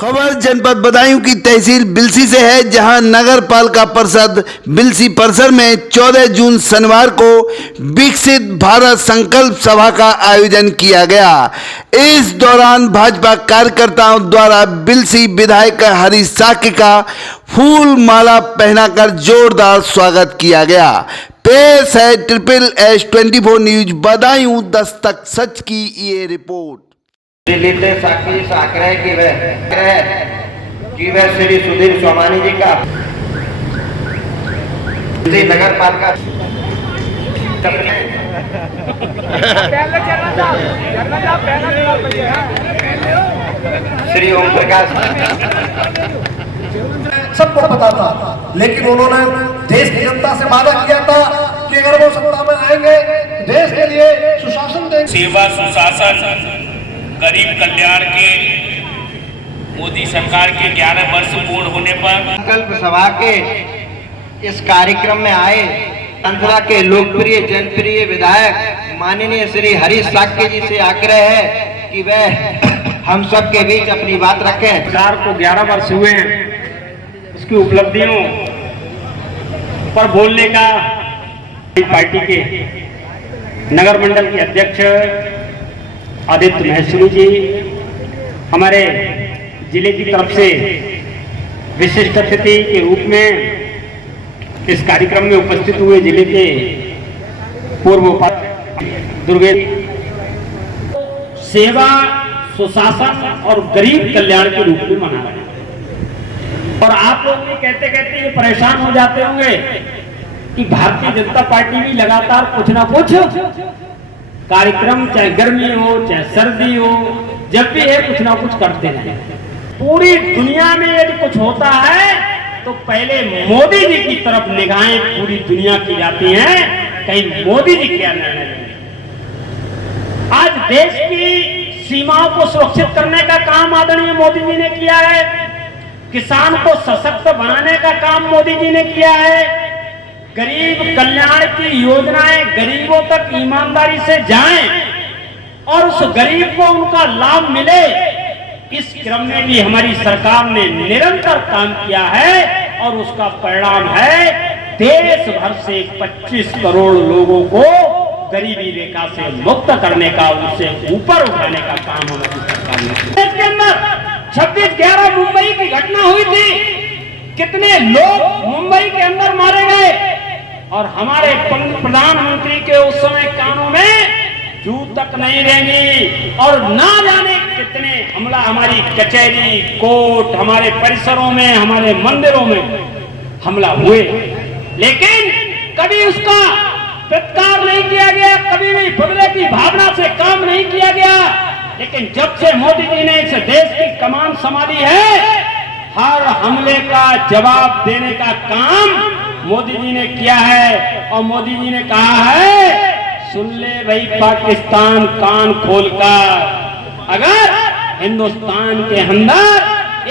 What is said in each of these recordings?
खबर जनपद बदायूं की तहसील बिलसी से है, जहां नगर पालिका परिषद बिलसी परिसर में 14 जून शनिवार को विकसित भारत संकल्प सभा का आयोजन किया गया। इस दौरान भाजपा कार्यकर्ताओं द्वारा बिलसी विधायक हरीश साक्य का फूल माला पहनाकर जोरदार स्वागत किया गया। पेश है SSS24 न्यूज बदायूं दस्तक सच की ये रिपोर्ट। साक्षी आग्रह कि वह श्री सुधीर सोमानी जी का नगर पालिका श्री ओम प्रकाश सबको पता था, लेकिन उन्होंने देश की जनता से वादा किया था कि अगर वो सत्ता में आएंगे देश के लिए सुशासन देंगे। सेवा सुशासन गरीब कल्याण के मोदी सरकार के 11 वर्ष पूर्ण होने पर संकल्प सभा के इस कार्यक्रम में आए तंत्रा के लोकप्रिय जनप्रिय विधायक माननीय श्री हरीश साक्य जी से आग्रह है कि वह हम सब के बीच अपनी बात रखें। सरकार को 11 वर्ष हुए हैं, उसकी उपलब्धियों पर बोलने का पार्टी के नगर मंडल के अध्यक्ष आदित्य महेश्वरी जी हमारे जिले की तरफ से विशिष्ट अतिथि के रूप में इस कार्यक्रम में उपस्थित हुए जिले के पूर्व उपाध्यक्ष दुर्गे सेवा सुशासन और गरीब कल्याण के रूप में मना रहे हैं। और आप लोग भी कहते कहते ये परेशान हो जाते होंगे कि भारतीय जनता पार्टी भी लगातार कुछ ना कुछ कार्यक्रम, चाहे गर्मी हो चाहे सर्दी हो, जब भी है कुछ ना कुछ करते हैं। पूरी दुनिया में यदि कुछ होता है तो पहले मोदी जी की तरफ निगाहें पूरी दुनिया की जाती हैं, कहीं मोदी जी क्या निर्णय लेंगे। आज देश की सीमाओं को सुरक्षित करने का काम आदरणीय मोदी जी ने किया है, किसान को सशक्त बनाने का काम मोदी जी ने किया है, गरीब कल्याण की योजनाएं गरीबों तक ईमानदारी से जाएं और उस गरीब को उनका लाभ मिले, इस क्रम में भी हमारी सरकार ने निरंतर काम किया है और उसका परिणाम है देश भर से 25 करोड़ लोगों को गरीबी रेखा से मुक्त करने का, उससे ऊपर उठाने का काम हमारी सरकार ने। इसके अंदर 26/11 मुंबई की घटना हुई थी, कितने लोग मुंबई के अंदर मारे गए और हमारे प्रधानमंत्री के उस समय कानों में जू तक नहीं रहेंगी और ना जाने कितने हमला हमारी कचहरी, कोर्ट, हमारे परिसरों में, हमारे मंदिरों में हमला हुए, लेकिन कभी उसका प्रतिकार नहीं किया गया, कभी भी बदले की भावना से काम नहीं किया गया। लेकिन जब से मोदी जी ने इस देश की कमान संभाली है, हर हमले का जवाब देने का काम मोदी जी ने किया है और मोदी जी ने कहा है, सुन ले भाई पाकिस्तान कान खोलकर, अगर हिंदुस्तान के अंदर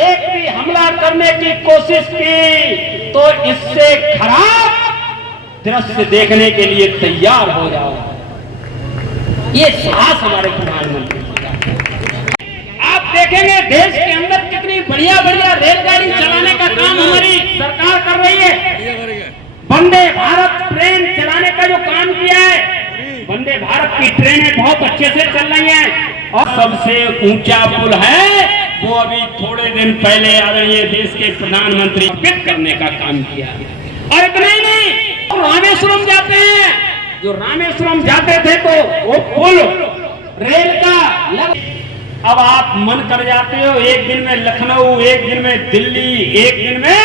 एक भी हमला करने की कोशिश की तो इससे खराब दृश्य देखने के लिए तैयार हो जाओ। ये साहस हमारे प्रधानमंत्री का। आप देखेंगे देश के अंदर कितनी बढ़िया बढ़िया रेलगाड़ी चलाने का काम हमारी सरकार कर रही है। वंदे भारत ट्रेन चलाने का जो काम किया है, वंदे भारत की ट्रेनें बहुत अच्छे से चल रही हैं और सबसे ऊंचा पुल है वो अभी थोड़े दिन पहले आदरणीय देश के प्रधानमंत्री स्थापित करने का काम किया। और इतना ही नहीं, तो रामेश्वरम जाते हैं, जो रामेश्वरम जाते थे तो वो पुल रेल का अब आप मन कर जाते हो, एक दिन में लखनऊ, एक दिन में दिल्ली, एक दिन में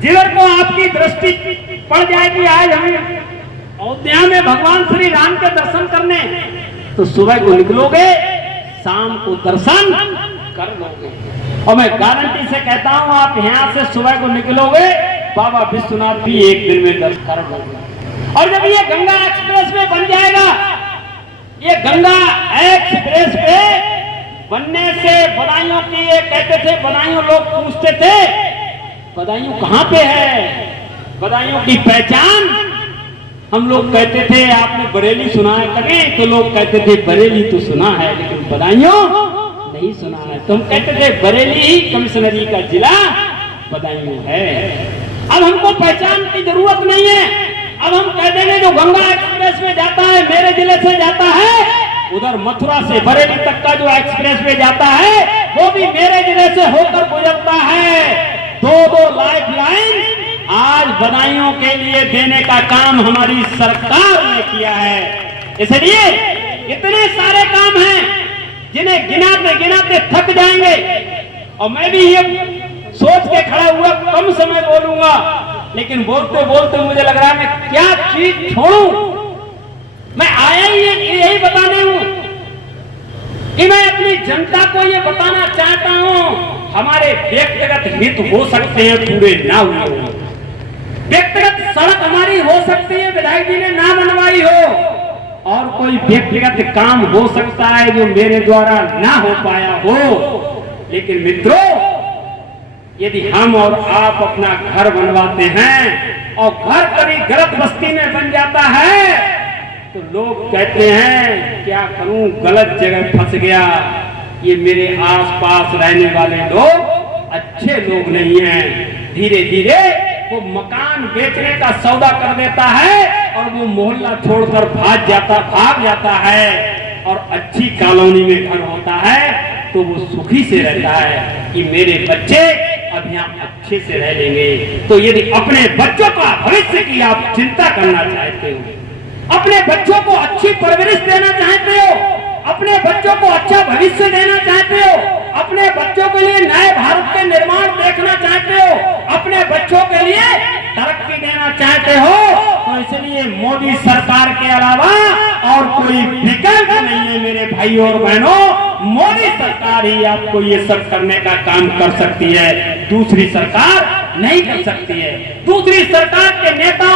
जिधर को आपकी दृष्टि पड़ जाएगी। आज हम अयोध्या में भगवान श्री राम के दर्शन करने तो सुबह को निकलोगे, शाम को दर्शन कर लोगे। और मैं गारंटी से कहता हूं, आप यहां से सुबह को निकलोगे, बाबा विश्वनाथ भी एक दिन में दर्शन कर लोगे। और जब ये गंगा एक्सप्रेस वे बन जाएगा, ये गंगा एक्सप्रेस वे बनने से बदायूं की, ये कहते थे बदायूं, लोग पूछते थे बदायूं कहां पे है, बदायूं की पहचान, हम लोग कहते थे आपने बरेली सुना है कभी, तो लोग कहते थे बरेली तो सुना है लेकिन बदायूं नहीं सुना है। तुम कहते थे बरेली ही कमिश्नरी का जिला बदायूं है। अब हमको पहचान की जरूरत नहीं है। अब हम कह देंगे जो गंगा एक्सप्रेस में जाता है मेरे जिले से जाता है, उधर मथुरा से बरेली तक का जो एक्सप्रेस में जाता है वो भी मेरे जिले से होकर गुजरता है। 2-2 लाइफ लाइन आज बदायूं के लिए देने का काम हमारी सरकार ने किया है। इसलिए इतने सारे काम हैं जिन्हें गिनाते गिनाते थक जाएंगे। और मैं भी ये सोच के खड़ा हुआ कम समय बोलूंगा, लेकिन बोलते बोलते मुझे लग रहा है मैं क्या चीज छोड़ूं। मैं आया ही यही बताने हूं कि मैं अपनी जनता को ये बताना चाहता हूं, हमारे व्यक्तिगत हित हो सकते हैं पूरे ना हुए, व्यक्तिगत सड़क हमारी हो सकती है विधायक जी ने ना बनवाई हो, और कोई व्यक्तिगत काम हो सकता है जो मेरे द्वारा ना हो पाया हो। लेकिन मित्रों, यदि हम और आप अपना घर बनवाते हैं और घर कभी गलत बस्ती में बन जाता है तो लोग कहते हैं क्या करूं, गलत जगह फंस गया, ये मेरे आसपास रहने वाले लोग अच्छे लोग नहीं हैं। धीरे धीरे वो मकान बेचने का सौदा कर देता है और वो मोहल्ला छोड़कर भाग जाता है और अच्छी कॉलोनी में घर होता है तो वो सुखी से रहता है कि मेरे बच्चे अब यहाँ अच्छे से रह लेंगे। तो यदि अपने बच्चों का भविष्य की आप चिंता करना चाहते हो, अपने बच्चों को अच्छी परवरिश देना चाहते हो, अपने बच्चों को अच्छा भविष्य देना चाहते हो, अपने बच्चों के लिए नए भारत के निर्माण देखना चाहते हो, अपने बच्चों के लिए तरक्की देना चाहते हो, तो इसलिए मोदी सरकार के अलावा और कोई विकल्प नहीं है मेरे भाइयों और बहनों। मोदी सरकार ही आपको ये सब करने का काम कर सकती है, दूसरी सरकार नहीं कर सकती है। दूसरी सरकार के नेताओं